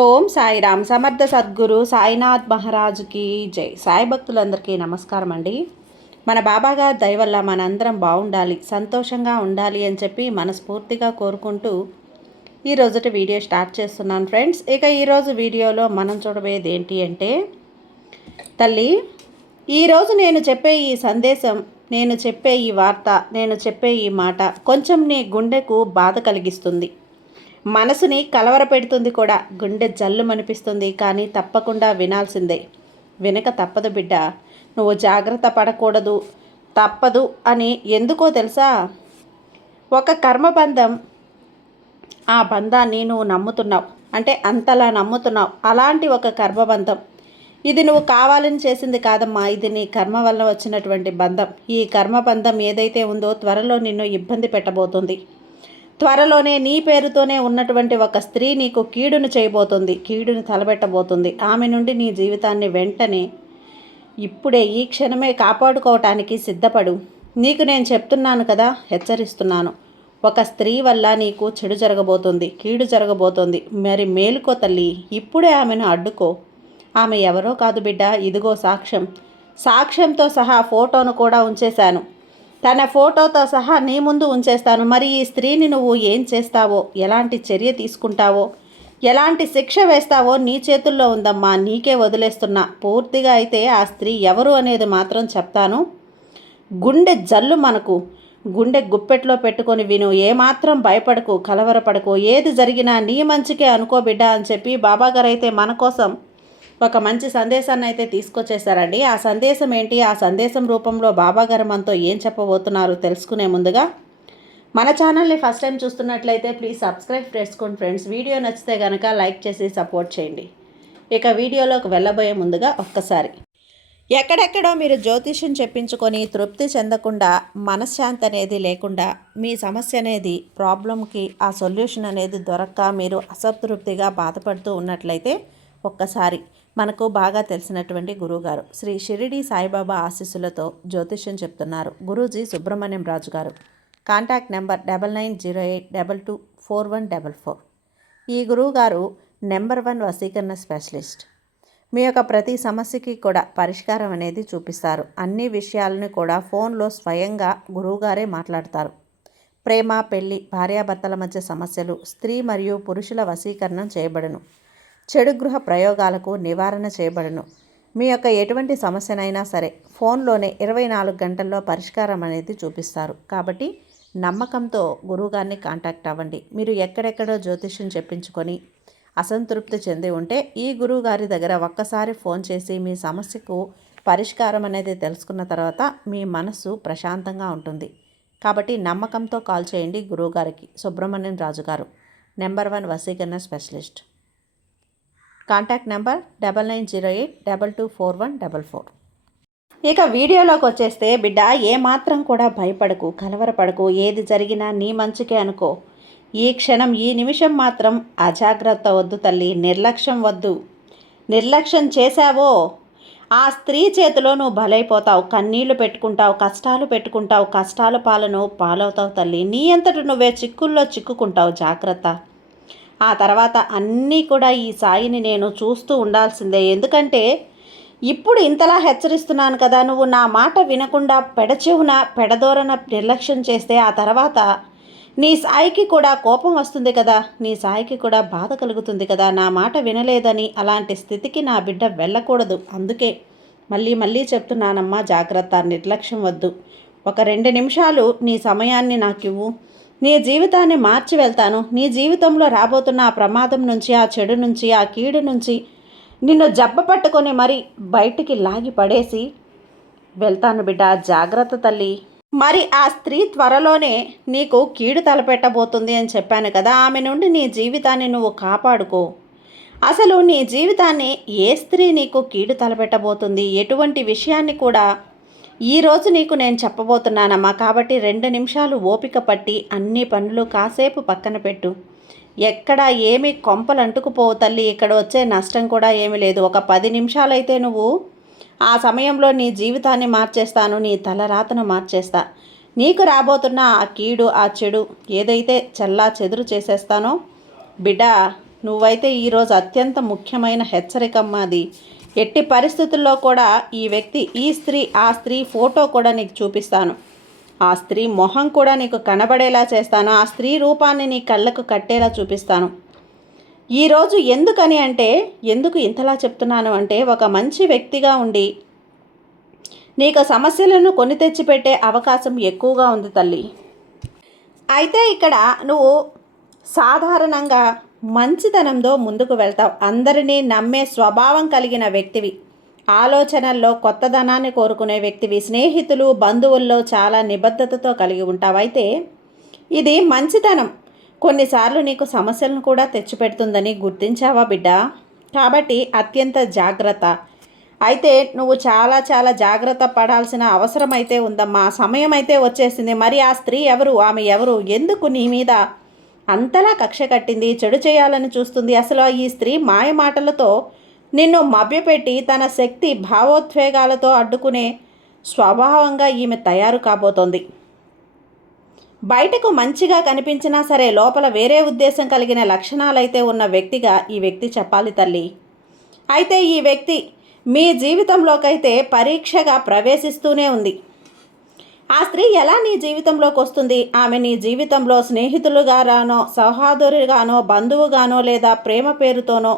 ఓం సాయిరామ్. సమర్థ సద్గురు సాయినాథ్ మహారాజుకి జై. సాయి భక్తులందరికీ నమస్కారం అండి. మన బాబాగారి దయ వల్ల మనందరం బాగుండాలి, సంతోషంగా ఉండాలి అని చెప్పి మనస్ఫూర్తిగా కోరుకుంటూ ఈరోజుటి వీడియో స్టార్ట్ చేస్తున్నాను ఫ్రెండ్స్. ఇక ఈరోజు వీడియోలో మనం చూడబోయేది ఏంటి అంటే, తల్లి, ఈరోజు నేను చెప్పే ఈ సందేశం, నేను చెప్పే ఈ వార్త, నేను చెప్పే ఈ మాట కొంచెం నీ గుండెకు బాధ కలిగిస్తుంది, మనసుని కలవరపెడుతుంది కూడా, గుండె జల్లుమనిపిస్తుంది. కానీ తప్పకుండా వినాల్సిందే, వినక తప్పదు బిడ్డ. నువ్వు జాగ్రత్త పడకూడదు, తప్పదు అని ఎందుకో తెలుసా? ఒక కర్మబంధం, ఆ బంధాన్ని నువ్వు నమ్ముతున్నావు, అంటే అంతలా నమ్ముతున్నావు. అలాంటి ఒక కర్మబంధం ఇది నువ్వు కావాలని చేసింది కాదమ్మా, ఇది నీ కర్మ వల్ల వచ్చినటువంటి బంధం. ఈ కర్మబంధం ఏదైతే ఉందో త్వరలో నిన్ను ఇబ్బంది పెట్టబోతుంది. త్వరలోనే నీ పేరుతోనే ఉన్నటువంటి ఒక స్త్రీ నీకు కీడును చేయబోతుంది, కీడును తలబెట్టబోతుంది. ఆమె నుండి నీ జీవితాన్ని వెంటనే, ఇప్పుడే, ఈ క్షణమే కాపాడుకోవటానికి సిద్ధపడు. నీకు నేను చెప్తున్నాను కదా, హెచ్చరిస్తున్నాను. ఒక స్త్రీ వల్ల నీకు చెడు జరగబోతుంది, కీడు జరగబోతుంది. మరి మేలుకో తల్లి, ఇప్పుడే ఆమెను అడ్డుకో. ఆమె ఎవరో కాదు బిడ్డ, ఇదిగో సాక్ష్యం, సాక్ష్యంతో సహా ఫోటోను కూడా ఉంచేశాను. తన ఫోటోతో సహా నీ ముందు ఉంచేస్తాను. మరి ఈ స్త్రీని నువ్వు ఏం చేస్తావో, ఎలాంటి చర్య తీసుకుంటావో, ఎలాంటి శిక్ష వేస్తావో నీ చేతుల్లో ఉందమ్మా, నీకే వదిలేస్తున్నా. పూర్తిగా అయితే ఆ స్త్రీ ఎవరు అనేది మాత్రం చెప్తాను. గుండె జల్లు మనకు, గుండె గుప్పెట్లో పెట్టుకొని విను. ఏమాత్రం భయపడకు, కలవరపడకు. ఏది జరిగినా నీ మంచికే అనుకో బిడ్డ అని చెప్పి బాబాగారు అయితే మన కోసం ఒక మంచి సందేశాన్ని అయితే తీసుకొచ్చేసారండి. ఆ సందేశం ఏంటి, ఆ సందేశం రూపంలో బాబాగారు మనతో ఏం చెప్పబోతున్నారు తెలుసుకునే ముందుగా మన ఛానల్ని ఫస్ట్ టైం చూస్తున్నట్లయితే ప్లీజ్ సబ్స్క్రైబ్ చేసుకోండి ఫ్రెండ్స్. వీడియో నచ్చితే కనుక లైక్ చేసి సపోర్ట్ చేయండి. ఇక వీడియోలోకి వెళ్ళబోయే ముందుగా ఒక్కసారి, ఎక్కడెక్కడో మీరు జ్యోతిష్యం చెప్పించుకొని తృప్తి చెందకుండా, మనశ్శాంతి అనేది లేకుండా, మీ సమస్య అనేది, ప్రాబ్లంకి ఆ సొల్యూషన్ అనేది దొరక్క మీరు అసంతృప్తిగా బాధపడుతూ ఉన్నట్లయితే ఒక్కసారి మనకు బాగా తెలిసినటువంటి గురువుగారు శ్రీ షిరిడి సాయిబాబా ఆశీస్సులతో జ్యోతిష్యం చెప్తున్నారు గురూజీ సుబ్రహ్మణ్యం రాజు గారు. Contact number 9908224144. ఈ గురువుగారు నెంబర్ 1 వశీకరణ స్పెషలిస్ట్. మీ యొక్క ప్రతి సమస్యకి కూడా పరిష్కారం అనేది చూపిస్తారు. అన్ని విషయాలను కూడా ఫోన్లో స్వయంగా గురువుగారే మాట్లాడతారు. ప్రేమ, పెళ్లి, భార్యాభర్తల మధ్య సమస్యలు, స్త్రీ మరియు పురుషుల వశీకరణం చేయబడును. చెడు గృహ ప్రయోగాలకు నివారణ చేయబడును. మీ యొక్క ఎటువంటి సమస్యనైనా సరే ఫోన్లోనే 24 గంటల్లో పరిష్కారం అనేది చూపిస్తారు. కాబట్టి నమ్మకంతో గురువుగారిని కాంటాక్ట్ అవ్వండి. మీరు ఎక్కడెక్కడో జ్యోతిష్యం చెప్పించుకొని అసంతృప్తి చెంది ఉంటే ఈ గురువుగారి దగ్గర ఒక్కసారి ఫోన్ చేసి మీ సమస్యకు పరిష్కారం అనేది తెలుసుకున్న తర్వాత మీ మనసు ప్రశాంతంగా ఉంటుంది. కాబట్టి నమ్మకంతో కాల్ చేయండి గురువుగారికి. సుబ్రహ్మణ్యం రాజు గారు, నెంబర్ 1 వశీకరణ స్పెషలిస్ట్. Contact number 9908224144. ఇక వీడియోలోకి వచ్చేస్తే బిడ్డ, ఏమాత్రం కూడా భయపడకు, కలవరపడకు. ఏది జరిగినా నీ మంచికే అనుకో. ఈ క్షణం, ఈ నిమిషం మాత్రం అజాగ్రత్త వద్దు తల్లి, నిర్లక్ష్యం వద్దు. నిర్లక్ష్యం చేశావో ఆ స్త్రీ చేతిలో నువ్వు బలైపోతావు, కన్నీళ్లు పెట్టుకుంటావు, కష్టాలు పెట్టుకుంటావు, కష్టాల పాలను పాలవుతావు తల్లి. నీ అంతటి నువ్వే చిక్కుల్లో చిక్కుకుంటావు. జాగ్రత్త. ఆ తర్వాత అన్నీ కూడా ఈ సాయిని నేను చూస్తూ ఉండాల్సిందే. ఎందుకంటే ఇప్పుడు ఇంతలా హెచ్చరిస్తున్నాను కదా, నువ్వు నా మాట వినకుండా పెడచెవున పెడదోరన నిర్లక్ష్యం చేస్తే ఆ తర్వాత నీ సాయికి కూడా కోపం వస్తుంది కదా, నీ సాయికి కూడా బాధ కలుగుతుంది కదా. నా మాట వినలేదని అలాంటి స్థితికి నా బిడ్డ వెళ్ళకూడదు. అందుకే మళ్ళీ మళ్ళీ చెప్తున్నానమ్మా, జాగ్రత్త, నిర్లక్ష్యం వద్దు. ఒక 2 నిమిషాలు నీ సమయాన్ని నాకు ఇవ్వు. నీ జీవితాన్ని మార్చి వెళ్తాను. నీ జీవితంలో రాబోతున్న ఆ ప్రమాదం నుంచి, ఆ చెడు నుంచి, ఆ కీడు నుంచి నిన్ను జబ్బ పట్టుకొని మరి బయటికి లాగి పడేసి వెళ్తాను బిడ్డ. జాగ్రత్త తల్లి. మరి ఆ స్త్రీ త్వరలోనే నీకు కీడు తలపెట్టబోతుంది అని చెప్పాను కదా, ఆమె నుండి నీ జీవితాన్ని నువ్వు కాపాడుకో. అసలు నీ జీవితాన్ని ఏ స్త్రీ నీకు కీడు తలపెట్టబోతుంది, ఎటువంటి విషయాన్ని కూడా ఈరోజు నీకు నేను చెప్పబోతున్నానమ్మా. కాబట్టి 2 నిమిషాలు ఓపిక పట్టి అన్ని పనులు కాసేపు పక్కన పెట్టు. ఎక్కడ ఏమి కొంపలు అంటుకుపోవు తల్లి. ఇక్కడ వచ్చే నష్టం కూడా ఏమీ లేదు. ఒక 10 నిమిషాలైతే నువ్వు ఆ సమయంలో నీ జీవితాన్ని మార్చేస్తాను, నీ తలరాతను మార్చేస్తా. నీకు రాబోతున్న ఆ కీడు, ఆ చెడు ఏదైతే చెల్లా చెదురు చేసేస్తానో బిడ్డ, నువ్వైతే ఈరోజు అత్యంత ముఖ్యమైన హెచ్చరికమ్మాది. ఎట్టి పరిస్థితుల్లో కూడా ఈ స్త్రీ ఆ స్త్రీ ఫోటో కూడా నీకు చూపిస్తాను. ఆ స్త్రీ మొహం కూడా నీకు కనబడేలా చేస్తాను. ఆ స్త్రీ రూపాన్ని నీ కళ్ళకు కట్టేలా చూపిస్తాను. ఈరోజు ఎందుకు ఇంతలా చెప్తున్నాను అంటే, ఒక మంచి వ్యక్తిగా ఉండి నీకు సమస్యలను కొని తెచ్చిపెట్టే అవకాశం ఎక్కువగా ఉంది తల్లి. అయితే ఇక్కడ నువ్వు సాధారణంగా మంచితనంతో ముందుకు వెళ్తావు. అందరినీ నమ్మే స్వభావం కలిగిన వ్యక్తివి. ఆలోచనల్లో కొత్తదనాన్ని కోరుకునే వ్యక్తివి. స్నేహితులు బంధువుల్లో చాలా నిబద్ధతతో కలిగి ఉంటావు. అయితే ఇది మంచితనం కొన్నిసార్లు నీకు సమస్యలను కూడా తెచ్చిపెడుతుందని గుర్తించావా బిడ్డ? కాబట్టి అత్యంత జాగ్రత్త. అయితే నువ్వు చాలా చాలా జాగ్రత్త పడాల్సిన అవసరం అయితే ఉందమ్మా. సమయం అయితే వచ్చేసింది. మరి ఆ స్త్రీ ఎవరు? ఆమె ఎవరు? ఎందుకు నీ మీద అంతలా కక్ష కట్టింది? చెడు చేయాలని చూస్తుంది? అసలు ఈ స్త్రీ మాయ మాటలతో నిన్ను మభ్యపెట్టి తన శక్తి భావోద్వేగాలతో అడ్డుకునే స్వభావంగా ఈమె తయారు కాబోతోంది. బయటకు మంచిగా కనిపించినా సరే లోపల వేరే ఉద్దేశం కలిగిన లక్షణాలైతే ఉన్న వ్యక్తిగా ఈ వ్యక్తి చెప్పాలి తల్లి. అయితే ఈ వ్యక్తి మీ జీవితంలోకైతే పరీక్షగా ప్రవేశిస్తూనే ఉంది. ఆ స్త్రీ ఎలా నీ జీవితంలోకి వస్తుంది? ఆమె నీ జీవితంలో స్నేహితులుగానో, సహోదరుగానో, బంధువుగానో, లేదా ప్రేమ పేరుతోనో,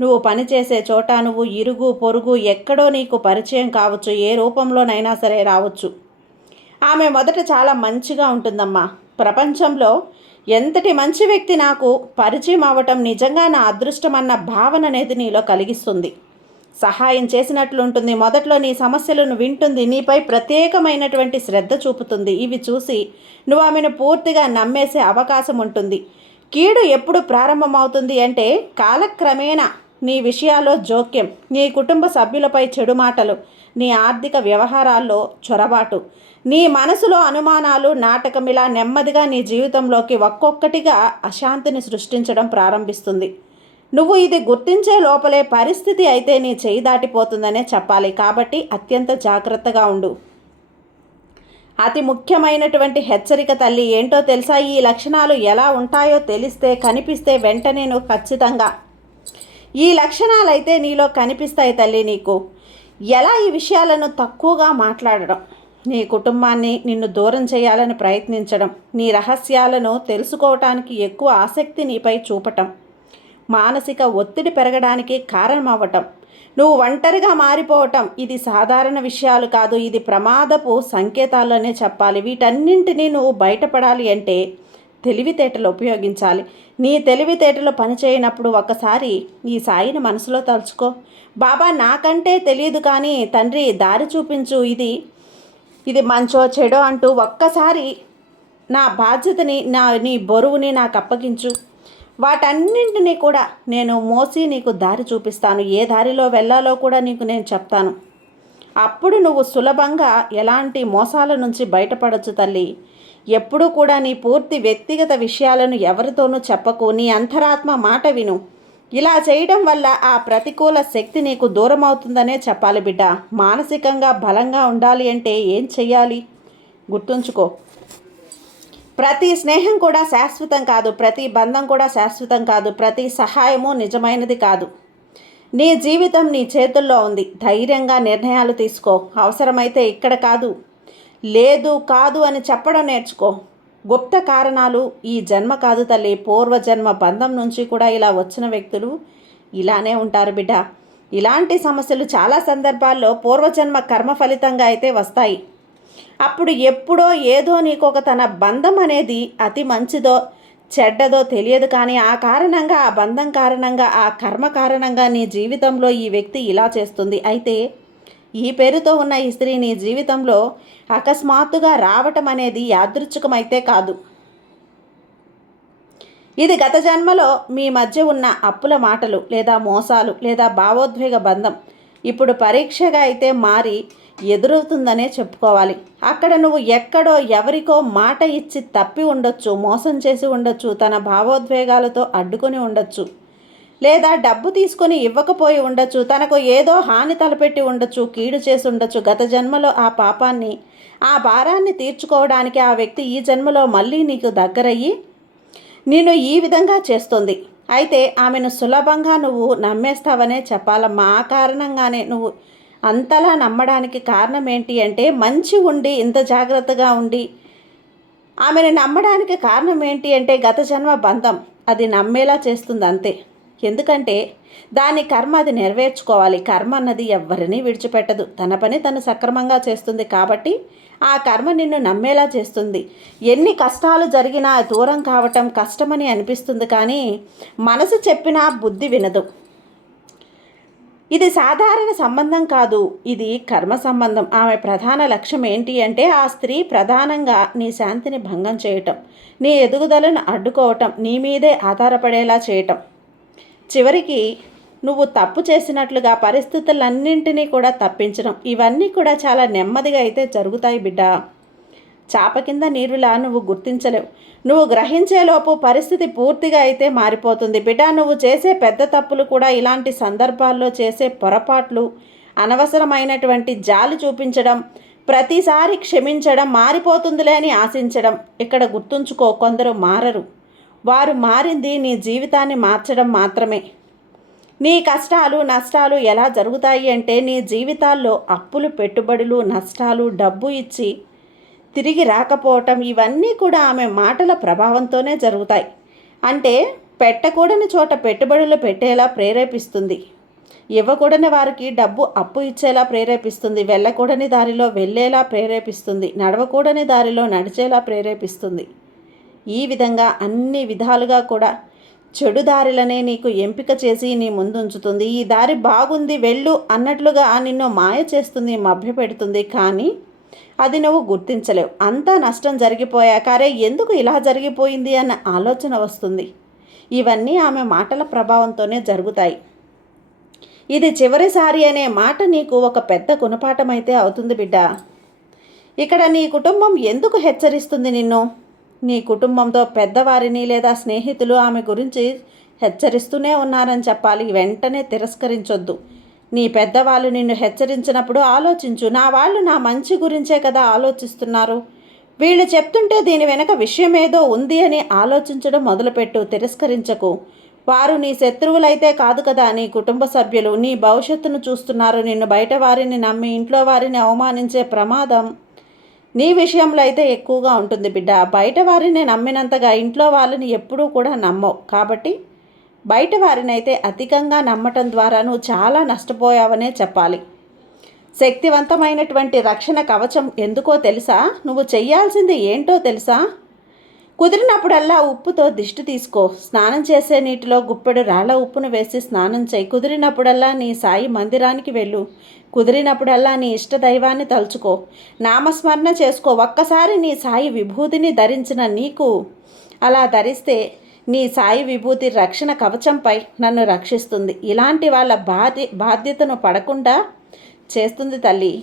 నువ్వు పనిచేసే చోట, నువ్వు ఇరుగు పొరుగు ఎక్కడో నీకు పరిచయం కావచ్చు. ఏ రూపంలోనైనా సరే రావచ్చు. ఆమె మొదట చాలా మంచిగా ఉంటుందమ్మా. ప్రపంచంలో ఎంతటి మంచి వ్యక్తి నాకు పరిచయం అవ్వటం నిజంగా నా అదృష్టం అన్న భావన అనేది నీలో కలిగిస్తుంది. సహాయం చేసినట్లుంటుంది. మొదట్లో నీ సమస్యలను వింటుంది. నీపై ప్రత్యేకమైనటువంటి శ్రద్ధ చూపుతుంది. ఇవి చూసి నువ్వు ఆమెను పూర్తిగా నమ్మేసే అవకాశం ఉంటుంది. కీడు ఎప్పుడు ప్రారంభమవుతుంది అంటే, కాలక్రమేణా నీ విషయాల్లో జోక్యం, నీ కుటుంబ సభ్యులపై చెడు మాటలు, నీ ఆర్థిక వ్యవహారాల్లో చొరబాటు, నీ మనసులో అనుమానాలు, నాటకం ఇలా నెమ్మదిగా నీ జీవితంలోకి ఒక్కొక్కటిగా అశాంతిని సృష్టించడం ప్రారంభిస్తుంది. నువ్వు ఇది గుర్తించే లోపలే పరిస్థితి అయితే నీ చేయి దాటిపోతుందనే చెప్పాలి. కాబట్టి అత్యంత జాగ్రత్తగా ఉండు. అతి ముఖ్యమైనటువంటి హెచ్చరిక తల్లి ఏంటో తెలుసా? ఈ లక్షణాలు ఎలా ఉంటాయో కనిపిస్తే వెంటనే నువ్వు ఖచ్చితంగా ఈ లక్షణాలైతే నీలో కనిపిస్తాయి తల్లి. నీకు ఎలా ఈ విషయాలను తక్కువగా మాట్లాడడం, నీ కుటుంబాన్ని నిన్ను దూరం చేయాలని ప్రయత్నించడం, నీ రహస్యాలను తెలుసుకోవటానికి ఎక్కువ ఆసక్తి నీపై చూపటం, మానసిక ఒత్తిడి పెరగడానికి కారణమవ్వటం, నువ్వు ఒంటరిగా మారిపోవటం, ఇది సాధారణ విషయాలు కాదు. ఇది ప్రమాదపు సంకేతాలనే చెప్పాలి. వీటన్నింటినీ నువ్వు బయటపడాలి అంటే తెలివితేటలు ఉపయోగించాలి. నీ తెలివితేటలు పనిచేయనప్పుడు ఒకసారి ఈ సాయిని మనసులో తలుచుకో. బాబా, నాకంటే తెలియదు కానీ తండ్రి దారి చూపించు, ఇది మంచో చెడో అంటూ ఒక్కసారి నా బాధ్యతని, నీ బరువుని నాకు అప్పగించు. వాటన్నింటినీ కూడా నేను మోసి నీకు దారి చూపిస్తాను. ఏ దారిలో వెళ్ళాలో కూడా నీకు నేను చెప్తాను. అప్పుడు నువ్వు సులభంగా ఎలాంటి మోసాల నుంచి బయటపడొచ్చు తల్లి. ఎప్పుడూ కూడా నీ పూర్తి వ్యక్తిగత విషయాలను ఎవరితోనూ చెప్పకు. నీ అంతరాత్మ మాట విను. ఇలా చేయడం వల్ల ఆ ప్రతికూల శక్తి నీకు దూరం అవుతుందనే చెప్పాలి బిడ్డ. మానసికంగా బలంగా ఉండాలి అంటే ఏం చెయ్యాలి? గుర్తుంచుకో, ప్రతి స్నేహం కూడా శాశ్వతం కాదు. ప్రతి బంధం కూడా శాశ్వతం కాదు. ప్రతి సహాయము నిజమైనది కాదు. నీ జీవితం నీ చేతుల్లో ఉంది. ధైర్యంగా నిర్ణయాలు తీసుకో. అవసరమైతే ఇక్కడ కాదు అని చెప్పడం నేర్చుకో. గుప్త కారణాలు ఈ జన్మ కాదు తల్లి, పూర్వజన్మ బంధం నుంచి కూడా ఇలా వచ్చిన వ్యక్తులు ఇలానే ఉంటారు బిడ్డ. ఇలాంటి సమస్యలు చాలా సందర్భాల్లో పూర్వజన్మ కర్మ ఫలితంగా అయితే వస్తాయి. అప్పుడు ఎప్పుడో ఏదో నీకు తన బంధం అనేది అతి మంచిదో చెడ్డదో తెలియదు, కానీ ఆ కారణంగా, ఆ బంధం కారణంగా, ఆ కర్మ కారణంగా నీ జీవితంలో ఈ వ్యక్తి ఇలా చేస్తుంది. అయితే ఈ పేరుతో ఉన్న ఈ స్త్రీ నీ జీవితంలో అకస్మాత్తుగా రావటం అనేది యాదృచ్ఛికమైతే కాదు. ఇది గత జన్మలో మీ మధ్య ఉన్న అప్పుల మాటలు, లేదా మోసాలు, లేదా భావోద్వేగ బంధం ఇప్పుడు పరీక్షగా అయితే మారి ఎదురవుతుందనే చెప్పుకోవాలి. అక్కడ నువ్వు ఎక్కడో ఎవరికో మాట ఇచ్చి తప్పి ఉండొచ్చు, మోసం చేసి ఉండొచ్చు, తన భావోద్వేగాలతో అడ్డుకొని ఉండొచ్చు, లేదా డబ్బు తీసుకొని ఇవ్వకపోయి ఉండొచ్చు, తనకు ఏదో హాని తలపెట్టి ఉండొచ్చు, కీడు చేసి ఉండొచ్చు. గత జన్మలో ఆ పాపాన్ని, ఆ భారాన్ని తీర్చుకోవడానికి ఆ వ్యక్తి ఈ జన్మలో మళ్ళీ నీకు దగ్గరయ్యి నిన్ను ఈ విధంగా చేస్తుంది. అయితే ఆమెను సులభంగా నువ్వు నమ్మేస్తావనే చెప్పాలమ్మా. ఆ కారణంగానే నువ్వు అంతలా నమ్మడానికి కారణం ఏంటి అంటే, మంచి ఉండి ఇంత జాగ్రత్తగా ఉండి ఆమెను నమ్మడానికి కారణం ఏంటి అంటే గత జన్మ బంధం అది నమ్మేలా చేస్తుంది అంతే. ఎందుకంటే దాని కర్మ అది నెరవేర్చుకోవాలి. కర్మ అన్నది ఎవ్వరినీ విడిచిపెట్టదు, తన పని తను సక్రమంగా చేస్తుంది. కాబట్టి ఆ కర్మ నిన్ను నమ్మేలా చేస్తుంది. ఎన్ని కష్టాలు జరిగినా దూరం కావటం కష్టమని అనిపిస్తుంది, కానీ మనసు చెప్పినా బుద్ధి వినదు. ఇది సాధారణ సంబంధం కాదు, ఇది కర్మ సంబంధం. ఆమె ప్రధాన లక్ష్యం ఏంటి అంటే ఆ స్త్రీ ప్రధానంగా నీ శాంతిని భంగం చేయటం, నీ ఎదుగుదలను అడ్డుకోవటం, నీ మీదే ఆధారపడేలా చేయటం. చివరికి నువ్వు తప్పు చేసినట్లుగా పరిస్థితులన్నింటినీ కూడా తప్పించడం. ఇవన్నీ కూడా చాలా నెమ్మదిగా అయితే జరుగుతాయి బిడ్డ. చాప కింద నీరులా నువ్వు గుర్తించలేవు. నువ్వు గ్రహించేలోపు పరిస్థితి పూర్తిగా అయితే మారిపోతుంది బిడ్డ. నువ్వు చేసే పెద్ద తప్పులు కూడా ఇలాంటి సందర్భాల్లో చేసే పొరపాట్లు, అనవసరమైనటువంటి జాలి చూపించడం, ప్రతిసారి క్షమించడం, మారిపోతుందిలే అని ఆశించడం. ఇక్కడ గుర్తుంచుకో, కొందరు మారరు. వారు మారింది నీ జీవితాన్ని మార్చడం మాత్రమే. నీ కష్టాలు నష్టాలు ఎలా జరుగుతాయి అంటే నీ జీవితాల్లో అప్పులు, పెట్టుబడులు, నష్టాలు, డబ్బు ఇచ్చి తిరిగి రాకపోవటం, ఇవన్నీ కూడా ఆమె మాటల ప్రభావంతోనే జరుగుతాయి. అంటే పెట్టకూడని చోట పెట్టుబడులు పెట్టేలా ప్రేరేపిస్తుంది, ఇవ్వకూడని వారికి డబ్బు అప్పు ఇచ్చేలా ప్రేరేపిస్తుంది, వెళ్ళకూడని దారిలో వెళ్ళేలా ప్రేరేపిస్తుంది, నడవకూడని దారిలో నడిచేలా ప్రేరేపిస్తుంది. ఈ విధంగా అన్ని విధాలుగా కూడా చెడు దారిలనే నీకు ఎంపిక చేసి నీ ముందుంచుతుంది. ఈ దారి బాగుంది వెళ్ళు అన్నట్లుగా నిన్ను మాయ చేస్తుంది, మభ్యపెడుతుంది. కానీ అది నువ్వు గుర్తించలేవు. అంతా నష్టం జరిగిపోయాకరే ఎందుకు ఇలా జరిగిపోయింది అన్న ఆలోచన వస్తుంది. ఇవన్నీ ఆమె మాటల ప్రభావంతోనే జరుగుతాయి. ఇది చివరిసారి అనే మాట నీకు ఒక పెద్ద గుణపాఠం అయితే అవుతుంది బిడ్డ. ఇక్కడ నీ కుటుంబం ఎందుకు హెచ్చరిస్తుంది నిన్ను? నీ కుటుంబంతో పెద్దవారిని లేదా స్నేహితులు ఆమె గురించి హెచ్చరిస్తూనే ఉన్నారని చెప్పాలి. వెంటనే తిరస్కరించొద్దు. నీ పెద్దవాళ్ళు నిన్ను హెచ్చరించినప్పుడు ఆలోచించు, నా వాళ్ళు నా మంచి గురించే కదా ఆలోచిస్తున్నారు, వీళ్ళు చెప్తుంటే దీని వెనక విషయం ఏదో ఉంది అని ఆలోచించడం మొదలుపెట్టు. తిరస్కరించకు. వారు నీ శత్రువులైతే కాదు కదా, నీ కుటుంబ సభ్యులు. నీ భవిష్యత్తును చూస్తున్నారు. నిన్ను బయట వారిని నమ్మి ఇంట్లో వారిని అవమానించే ప్రమాదం నీ విషయంలో అయితే ఎక్కువగా ఉంటుంది బిడ్డ. బయట వారిని నమ్మినంతగా ఇంట్లో వాళ్ళని ఎప్పుడూ కూడా నమ్మవు. కాబట్టి బయట వారిని అయితే అధికంగా నమ్మటం ద్వారా నువ్వు చాలా నష్టపోయావనే చెప్పాలి. శక్తివంతమైనటువంటి రక్షణ కవచం ఎందుకో తెలుసా? నువ్వు చెయ్యాల్సింది ఏంటో తెలుసా? కుదిరినప్పుడల్లా ఉప్పుతో దిష్టి తీసుకో. స్నానం చేసే నీటిలో గుప్పెడు రాళ్ళ ఉప్పును వేసి స్నానం చేయి. కుదిరినప్పుడల్లా నీ సాయి మందిరానికి వెళ్ళు. కుదిరినప్పుడల్లా నీ ఇష్ట దైవాన్ని తలుచుకో, నామస్మరణ చేసుకో. ఒక్కసారి నీ సాయి విభూతిని ధరించిన నీకు అలా ధరిస్తే నీ సాయి విభూతి రక్షణ కవచంపై నన్ను రక్షిస్తుంది. ఇలాంటి వాళ్ళ బాధ్యతను పడకుండా చేస్తుంది తల్లి.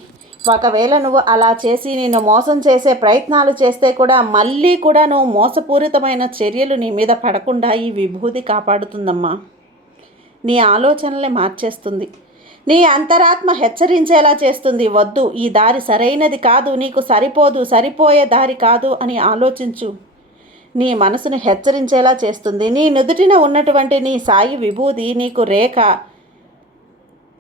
ఒకవేళ నువ్వు అలా చేసి నిన్ను మోసం చేసే ప్రయత్నాలు చేస్తే కూడా మళ్ళీ కూడా నువ్వు మోసపూరితమైన చర్యలు నీ మీద పడకుండా ఈ విభూతి కాపాడుతుందమ్మా. నీ ఆలోచనలే మార్చేస్తుంది. నీ అంతరాత్మ హెచ్చరించేలా చేస్తుంది. వద్దు, ఈ దారి సరైనది కాదు, నీకు సరిపోదు, సరిపోయే దారి కాదు అని ఆలోచించు. నీ మనసును హెచ్చరించేలా చేస్తుంది. నీ నుదుటిన ఉన్నటువంటి నీ సాయి విభూది నీకు రేఖ,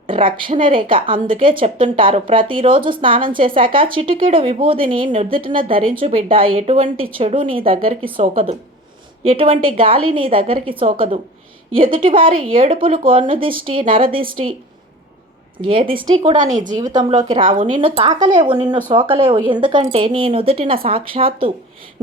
రక్షణ రేఖ. అందుకే చెప్తుంటారు, ప్రతిరోజు స్నానం చేశాక చిటికెడు విభూదిని నుదుటిన ధరించు బిడ్డ. ఎటువంటి చెడు నీ దగ్గరికి సోకదు, ఎటువంటి గాలి నీ దగ్గరికి సోకదు. ఎదుటివారి ఏడుపులు, కన్నుదిష్టి, నరదిష్టి, ఏ దిష్టి కూడా నీ జీవితంలోకి రావు. నిన్ను తాకలేవు, నిన్ను సోకలేవు. ఎందుకంటే నీ నుదుటిన సాక్షాత్తు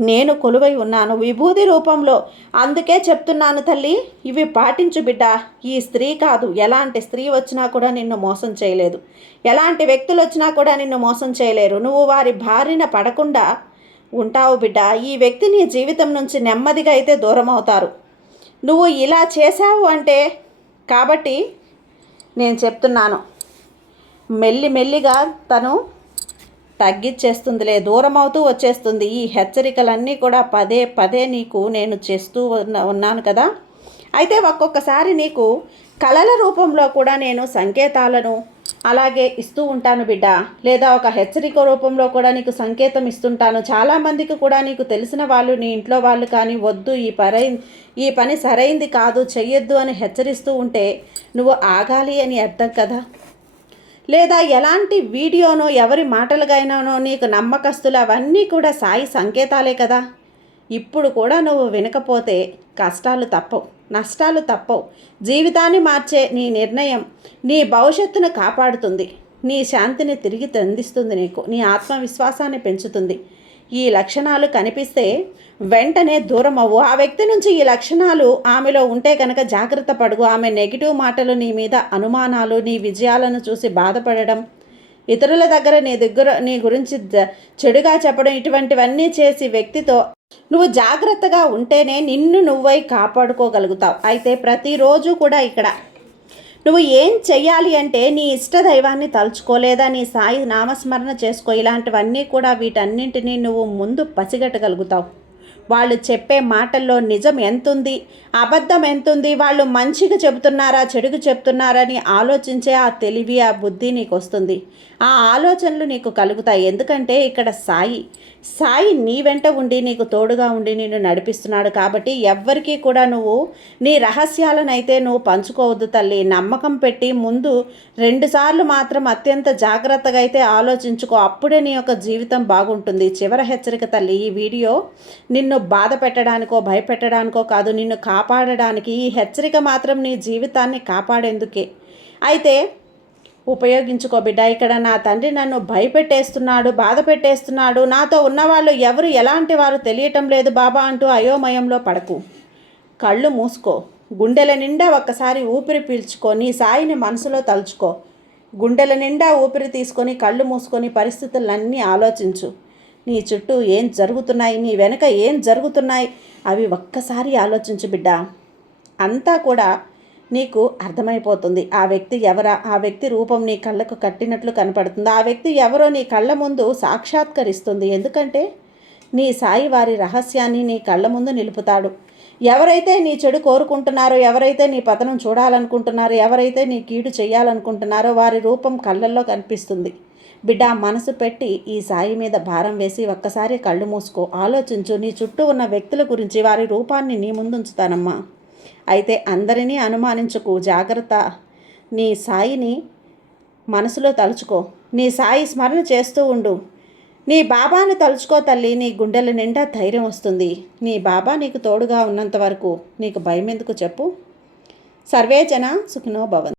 నేను కొలువై ఉన్నాను విభూది రూపంలో. అందుకే చెప్తున్నాను తల్లి, ఇవి పాటించు బిడ్డ. ఈ స్త్రీ కాదు, ఎలాంటి స్త్రీ వచ్చినా కూడా నిన్ను మోసం చేయలేదు. ఎలాంటి వ్యక్తులు వచ్చినా కూడా నిన్ను మోసం చేయలేరు. నువ్వు వారి బారిన పడకుండా ఉంటావు బిడ్డ. ఈ వ్యక్తి నీ జీవితం నుంచి నెమ్మదిగా అయితే దూరం అవుతారు. నువ్వు ఇలా చేశావు అంటే, కాబట్టి నేను చెప్తున్నాను, మెల్లిమెల్లిగా తను తగ్గిచ్చేస్తుందిలే, దూరం అవుతూ వచ్చేస్తుంది. ఈ హెచ్చరికలన్నీ కూడా పదే పదే నీకు నేను చేస్తూ ఉన్నాను కదా. అయితే ఒక్కొక్కసారి నీకు కళల రూపంలో కూడా నేను సంకేతాలను, అలాగే ఇస్తూ ఉంటాను బిడ్డ. లేదా ఒక హెచ్చరిక రూపంలో కూడా నీకు సంకేతం ఇస్తుంటాను. చాలామందికి కూడా నీకు తెలిసిన వాళ్ళు, నీ ఇంట్లో వాళ్ళు కానీ వద్దు, ఈ పని సరైంది కాదు, చెయ్యొద్దు అని హెచ్చరిస్తూ ఉంటే నువ్వు ఆగాలి అని అర్థం కదా. లేదా ఎలాంటి వీడియోనో ఎవరి మాటలుగానో నీకు నమ్మకస్తులు అవన్నీ కూడా సాయి సంకేతాలే కదా. ఇప్పుడు కూడా నువ్వు వినకపోతే కష్టాలు తప్పవు, నష్టాలు తప్పవు. జీవితాన్ని మార్చే నీ నిర్ణయం నీ భవిష్యత్తును కాపాడుతుంది, నీ శాంతిని తిరిగి అందిస్తుంది, నీకు నీ ఆత్మవిశ్వాసాన్ని పెంచుతుంది. ఈ లక్షణాలు కనిపిస్తే వెంటనే దూరం అవ్వు. ఆ వ్యక్తి నుంచి ఈ లక్షణాలు ఆమెలో ఉంటే కనుక జాగ్రత్త పడుగు. ఆమె నెగిటివ్ మాటలు, నీ మీద అనుమానాలు, నీ విజయాలను చూసి బాధపడడం, ఇతరుల దగ్గర నీ గురించి చెడుగా చెప్పడం, ఇటువంటివన్నీ చేసి వ్యక్తితో నువ్వు జాగ్రత్తగా ఉంటేనే నిన్ను నువ్వై కాపాడుకోగలుగుతావు. అయితే ప్రతిరోజు కూడా ఇక్కడ నువ్వు ఏం చెయ్యాలి అంటే నీ ఇష్టదైవాన్ని తలుచుకో, లేదా నీ సాయి నామస్మరణ చేసుకో. ఇలాంటివన్నీ కూడా వీటన్నింటినీ నువ్వు ముందు పసిగట్టగలుగుతావు. వాళ్ళు చెప్పే మాటల్లో నిజం ఎంతుంది, అబద్ధం ఎంతుంది, వాళ్ళు మంచిగా చెబుతున్నారా చెడుగు చెప్తున్నారని ఆలోచించే ఆ తెలివి, ఆ బుద్ధి నీకు వస్తుంది. ఆ ఆలోచనలు నీకు కలుగుతాయి. ఎందుకంటే ఇక్కడ సాయి నీ వెంట ఉండి నీకు తోడుగా ఉండి నిన్ను నడిపిస్తున్నాడు. కాబట్టి ఎవ్వరికీ కూడా నువ్వు నీ రహస్యాలను అయితే నువ్వు పంచుకోవద్దు తల్లి. నమ్మకం పెట్టి ముందు 2 సార్లు మాత్రం అత్యంత జాగ్రత్తగా అయితే ఆలోచించుకో. అప్పుడే నీ యొక్క జీవితం బాగుంటుంది. చివరి హెచ్చరిక తల్లి, ఈ వీడియో నిన్ను బాధ పెట్టడానికో భయపెట్టడానికో కాదు, నిన్ను కాపాడడానికి. ఈ హెచ్చరిక మాత్రం నీ జీవితాన్ని కాపాడేందుకే. అయితే ఉపయోగించుకో బిడ్డ. ఇక్కడ నా తండ్రి నన్ను భయపెట్టేస్తున్నాడు, బాధ పెట్టేస్తున్నాడు, నాతో ఉన్నవాళ్ళు ఎవరు ఎలాంటి వారు తెలియటం లేదు బాబా అంటూ అయోమయంలో పడకు. కళ్ళు మూసుకో, గుండెల నిండా ఒక్కసారి ఊపిరి పీల్చుకో, నీ సాయిని మనసులో తలుచుకో. గుండెల నిండా ఊపిరి తీసుకొని కళ్ళు మూసుకొని పరిస్థితులన్నీ ఆలోచించు. నీ చుట్టూ ఏం జరుగుతున్నాయి, నీ వెనక ఏం జరుగుతున్నాయి, అవి ఒక్కసారి ఆలోచించు బిడ్డ. అంతా కూడా నీకు అర్థమైపోతుంది. ఆ వ్యక్తి ఎవరా, ఆ వ్యక్తి రూపం నీ కళ్ళకు కట్టినట్లు కనపడుతుంది. ఆ వ్యక్తి ఎవరో నీ కళ్ళ ముందు సాక్షాత్కరిస్తుంది. ఎందుకంటే నీ సాయి వారి రహస్యాన్ని నీ కళ్ళ ముందు నిలుపుతాడు. ఎవరైతే నీ చెడు కోరుకుంటున్నారో, ఎవరైతే నీ పతనం చూడాలనుకుంటున్నారో, ఎవరైతే నీ కీడు చేయాలనుకుంటున్నారో వారి రూపం కళ్ళల్లో కనిపిస్తుంది. బిడ్డ, మనసు పెట్టి ఈ సాయి మీద భారం వేసి ఒక్కసారి కళ్ళు మూసుకో, ఆలోచించు. నీ చుట్టూ ఉన్న వ్యక్తుల గురించి, వారి రూపాన్ని నీ ముందుంచుతానమ్మా. అయితే అందరినీ అనుమానించకు, జాగ్రత్త. నీ సాయిని మనసులో తలుచుకో, నీ సాయి స్మరణ చేస్తూ ఉండు. నీ బాబాని తలుచుకో తల్లి, నీ గుండెల నిండా ధైర్యం వస్తుంది. నీ బాబా నీకు తోడుగా ఉన్నంత వరకు నీకు భయం ఎందుకు చెప్పు. సర్వే జన సుఖినో భవంతు.